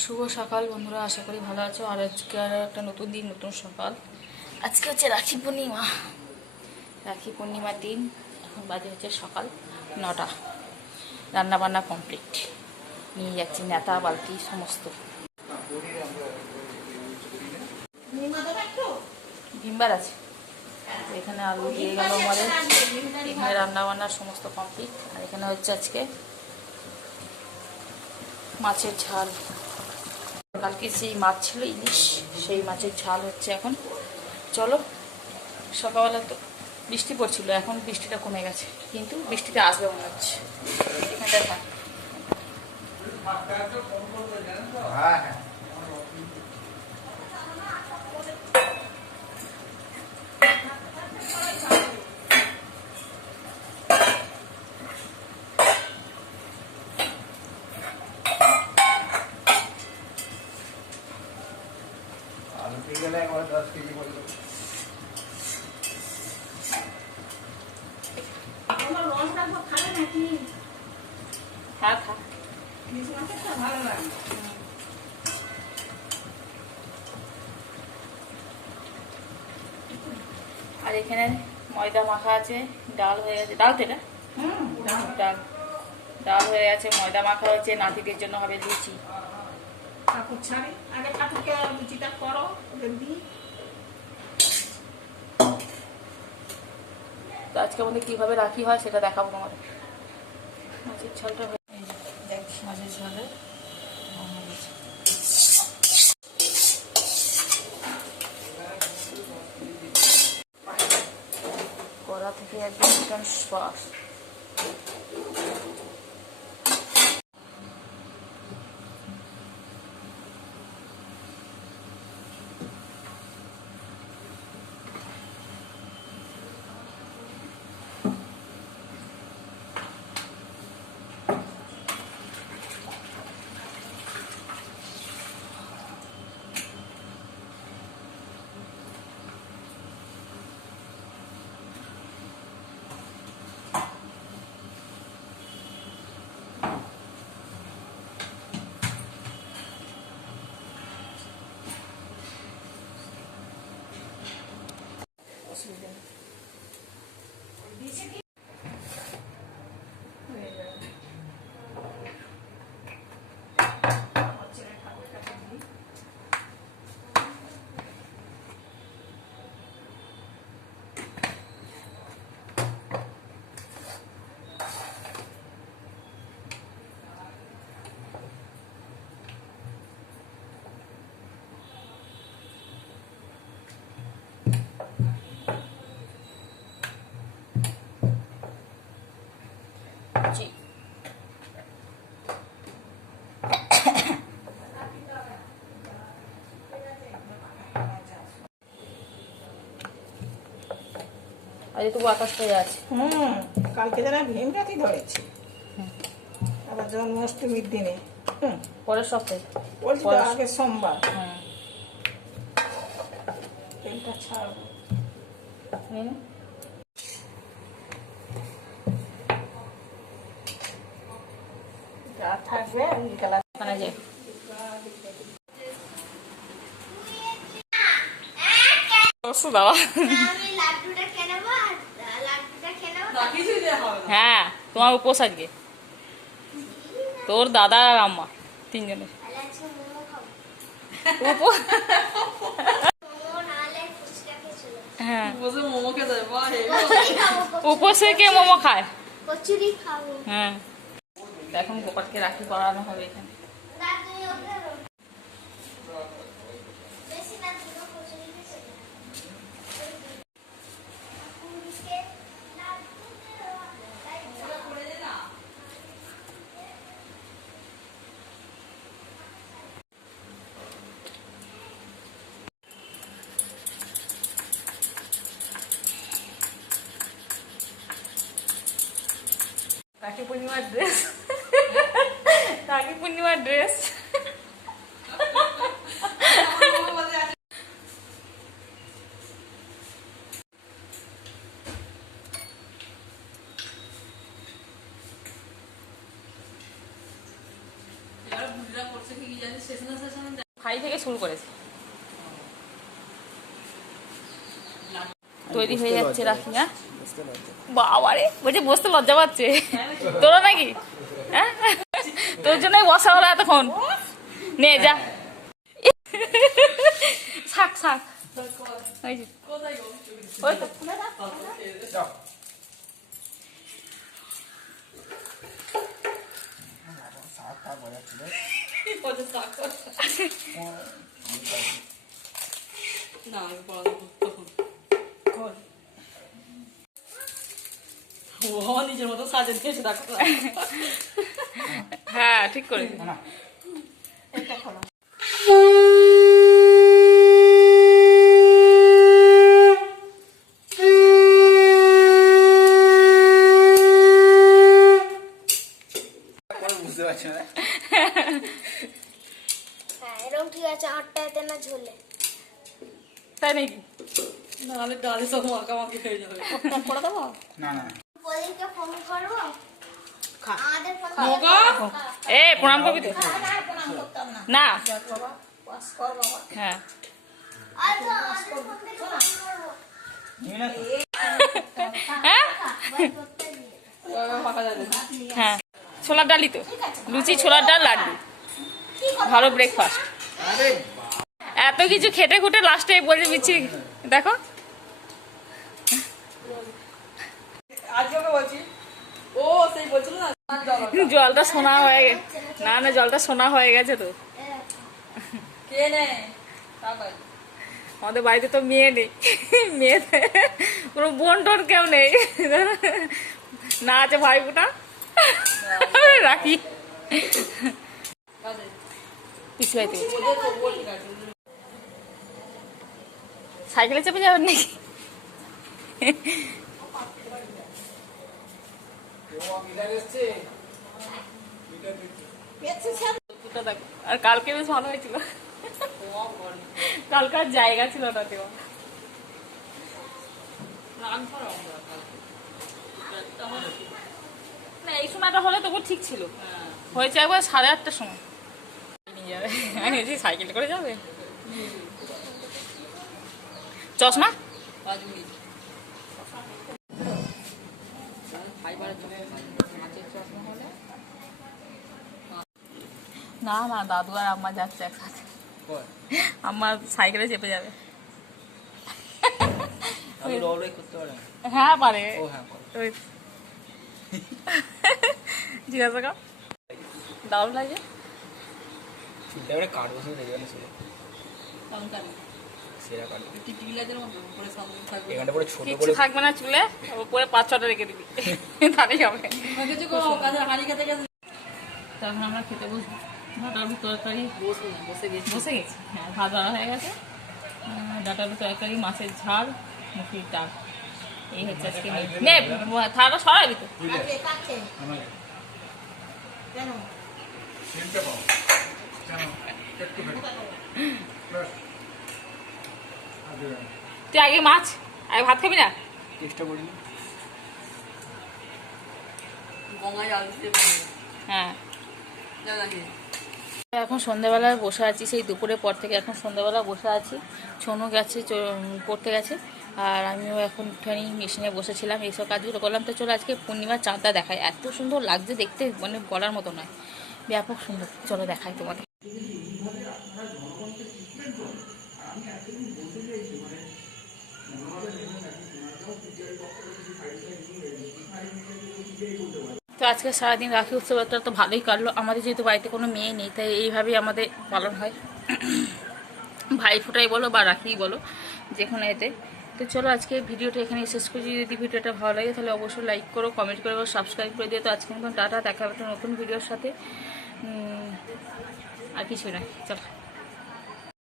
শুভ সকাল বন্ধুরা, আশা করি ভালো আছো। আর আজকে আর একটা নতুন দিন, নতুন সকাল। আজকে হচ্ছে রাখি পূর্ণিমা। রাখি পূর্ণিমার দিন, এখন বাজে হচ্ছে সকাল নটা। রান্না বান্না কমপ্লিট। নিয়ে যাচ্ছি নেতা, বালতি, সমস্ত। ভিমবার আছে। এখানে আলু দিয়ে গেল আমাদের। এখানে রান্না বান্নার সমস্ত কমপ্লিট। আর এখানে হচ্ছে আজকে মাছের ঝাল। কালকে যেই মাছ ছিল, ইলিশ, সেই মাছের ঝাল হচ্ছে এখন। চলো, সকালবেলা তো বৃষ্টি পড়ছিল, এখন বৃষ্টিটা কমে গেছে, কিন্তু বৃষ্টিটা আসবে মনে হচ্ছে। এখানটা থাক। আলু পেয়ে গেলে একবার দশ কেজি করে দেবো। তোমার রস রাখব খাবে নাকি ইলিশ মাছেরটা ভালো আর এখানে ময়দা মাখা আছে, ডাল হয়ে গেছে। ডাল তো ডাল। ডাল হয়ে গেছে, ময়দা মাখা হয়েছে, নাতিদের জন্য হবে লুচি। ছাড়ি আগে লুচিটা করো দিই আজকে আমাদের কীভাবে রাখি হয় সেটা দেখাবো তোমাদের। মাছের ঝালটা যে, ঝালে কড়া থেকে একদম চিকেন অসুবিধা আজ তবু আকাশটাই আছে। হুম কালকে যারা ভীম রাতি ধরেছে। আবার জন্মাষ্টমীর দিনে। হুম পরের সপ্তাহে। বলছি আগে সোমবার। হ্যাঁ। তেলটা ছাড়বো। যা থাকবে বিকালে ওখানে যে। বাবা হ্যাঁ তোমার উপোস আজকে। তোর দাদা আর আম্মা তিনজনের হ্যাঁ। উপোসে মোমো খায়? হ্যাঁ। এখন গোপালকে রাখি পরানো হবে এখানে না তুমি ওটা রো। বেশি না দুটো কচুরি খেয়েছিল পুরীকে লাড্ডু দেওয়া, তাই তো। রাখি পূর্ণিমার ড্রেস রাখি পূর্ণিমার ড্রেস ভাই থেকে শুরু করেছে। তৈরি হয়ে যাচ্ছে রাখি হ্যাঁ বাবারে বলছে বসতে লজ্জা পাচ্ছে। তোরা নাকি? হ্যাঁ? তোর জন্যই বসা হলো এতক্ষণ। নে যা। থাক থাক। ওই নিজের মতো দেখো। হ্যাঁ ঠিক করে এটা খোলো। হ্যাঁ এরকম ঠিক আছে? আটটা এতে না ঝোলে? তাই নাকি? নাহলে ডালে সব মাখামাখি হয়ে যাবে। করে দেবো? না না প্রদীপকে ফোন করব? খা। আমাদের ফোন মোকা এ প্রণাম করবি তো না না দেখ বাবা পাস কর বাবা হ্যাঁ? হ্যাঁ হ্যাঁ। ছোলার ডালি তো। লুচি ছোলার ডাল লাড্ডু। ভালো ব্রেকফাস্ট আরে। এত কিছু খেটে খুটে লাস্টে বলে দিচ্ছি। দেখো। জলটা সোনা হয়ে গেছে না না জলটা সোনা হয়ে গেছে তো। আমাদের বাড়িতে তো মেয়ে নেই। মেয়ে কোনো বোন টোন কেউ নেই। না আছে ভাই বোটা রাখি। কাজে পিসি বাড়িতে গেছে। ওদের তো বল ঠিক আছে সাইকেলে চেপে যাবেন নাকি? আর কালকে বেশ ভালো হয়েছিল। কালকে আর জায়গা ছিল না তেও না, এই সময়টা হলে তবু ঠিক ছিল। হ্যাঁ হয়েছে একবার সাড়ে আটটার সময়। নিয়ে যাবে। সাইকেল করে যাবে? চশমা? না না দাদু আর আম্মা যাচ্ছে একসাথে? আম্মা সাইকেলে চেপে যাবে। হ্যাঁ পারে। হ্যাঁ। জিজ্ঞাসা কর। দারুণ লাগে। কাটবো শুধু দেখবে না সেরা এখানটা পুরো ছোট করে থাকবে না চুলে উপরে পাঁচ ছটা রেখে দিবি। তাহলেই হবে। কিছু কো কাজে হাড়ি খেতে গেছে তখন আমরা খেতে বসবো। ভাত আলু তরকারি বসে বসে গেছি। বসে গেছি? হ্যাঁ ভাত হয়ে গেছে। ডাটা আলু তরকারি মাছের ঝাল মুখির ডাল। এই হচ্ছে আজকে। নে থালা সরাবি তো। কেন? তুই আগে মাছ আগে ভাত খাবি না? চেষ্টা করি হ্যাঁ। এখন সন্ধ্যাবেলায় বসে আছি সেই দুপুরের পর থেকে এখন সন্ধ্যাবেলা বসে আছি। ছনু গেছে চ- পড়তে গেছে আর আমিও এখন একটুখানি মেশিনে বসেছিলাম এইসব কাজগুলো করলাম তো চলো আজকে পূর্ণিমার চাঁদটা দেখায় এত সুন্দর লাগছে দেখতে মানে বলার মতো নয়। ব্যাপক সুন্দর। চলো দেখাই তোমাদের। তো আজকে সারাদিন রাখি উৎসবটা তো ভালোই কাটলো। আমাদের যেহেতু বাড়িতে কোনো মেয়ে নেই, তাই এইভাবেই আমাদের পালন হয়। ভাই ফোটাই বলো বা রাখিই বলো, যে কোনো এতে। তো চলো আজকে ভিডিওটা এখানে শেষ করছি যদি ভিডিওটা ভালো লাগে, তাহলে অবশ্যই লাইক করো কমেন্ট করো সাবস্ক্রাইব করে দিও। তো আজকে মতন টাটা, দেখা হবে নতুন ভিডিওর সাথে। আর কিছু না। চলো।